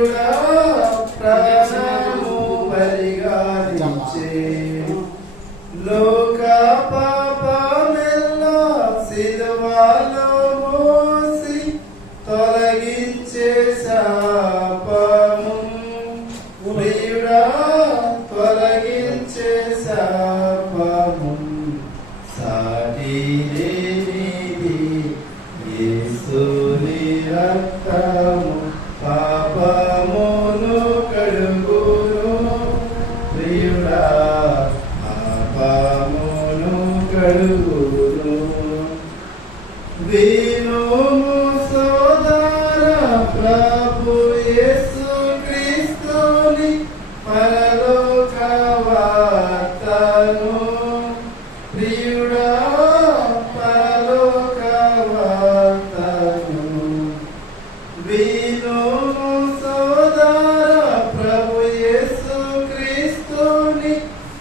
ప్రియుడా ప్రాణము పరిగాలించే లోక పాపమెల్లా సిలువలో మోసి తొలగించే శాపము ప్రియుడా తొలగించే శాపము సాటి లేనిది యేసుని రక్తము పాపమును కడుగును ప్రియుడా పాపమును కడుగును వినుము సోదర ప్రభు యేసు క్రీస్తుని పరలోక వార్తను ప్రియుడా పరలోక వార్తను వినుము సోదర ప్రభు యేసు క్రీస్తుని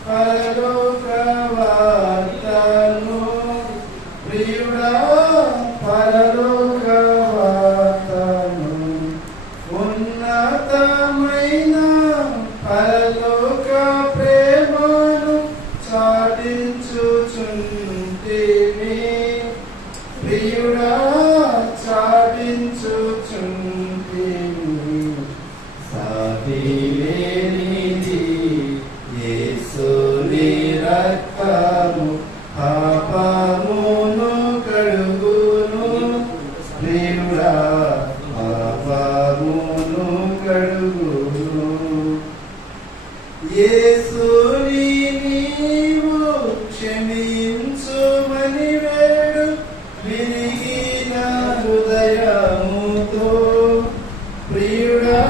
పరలోక వార్తను ప్రియుడా పరలోక వార్తను ఉన్నతమైన పరలోక ప్రేమను చాటించుచుంటిని ప్రియుడా చాటించుచుంటిని సాటి లేనిది యేసుని రక్తము పాపమును కడుగును ప్రియుడా పాపమును కడుగును యేసుని నీవు క్షమించుమని వేడు విరిగిన హృదయముతో ప్రియుడా